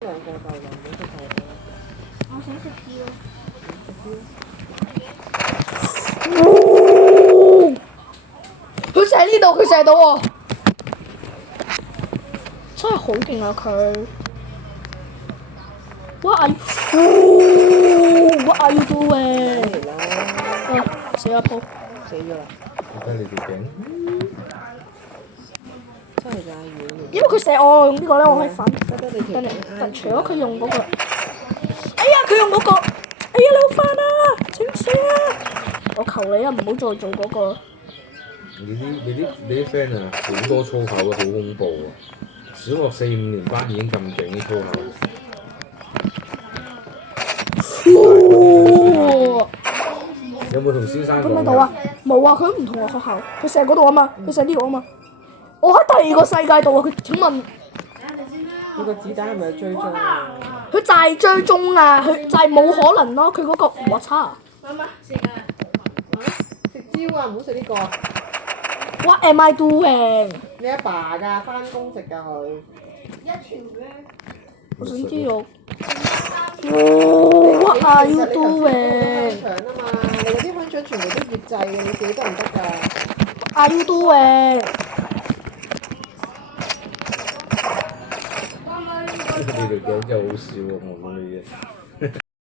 兩個就兩個都夠啦。我想食 P 咯。佢射呢度，佢射到喎，真係好勁啊佢！What are you doing？嚟啦！死啦鋪！死咗啦！睇你條頸。真係㗎，遠因為佢射我用呢個咧，我可以反。得你條頸但除咗佢用嗰個，哎呀佢用嗰個，哎呀你好煩啊！請死啊！我求你啊，唔好再做嗰個。你啲 friend 啊，好多粗口啊，好恐怖啊！小學4、5年班已經咁勁啲粗口。有冇同先生講？喺度啊？冇啊！佢唔同我學校，佢射嗰度啊嘛，佢射呢度啊嘛。我喺第二個世界度啊！佢請問你個子彈係咪有追蹤啊？佢就係追蹤啊！佢就係冇可能咯！佢嗰個我差。食蕉啊！唔好食呢個。What am I doing？你阿爸㗎，翻工食㗎佢。我想知道。What are you doing？ 香腸啊嘛，你嗰啲香腸全部都醃製嘅，你自己得唔得㗎？ Are you doing？ 你條頸真係好笑喎，我講你嘢。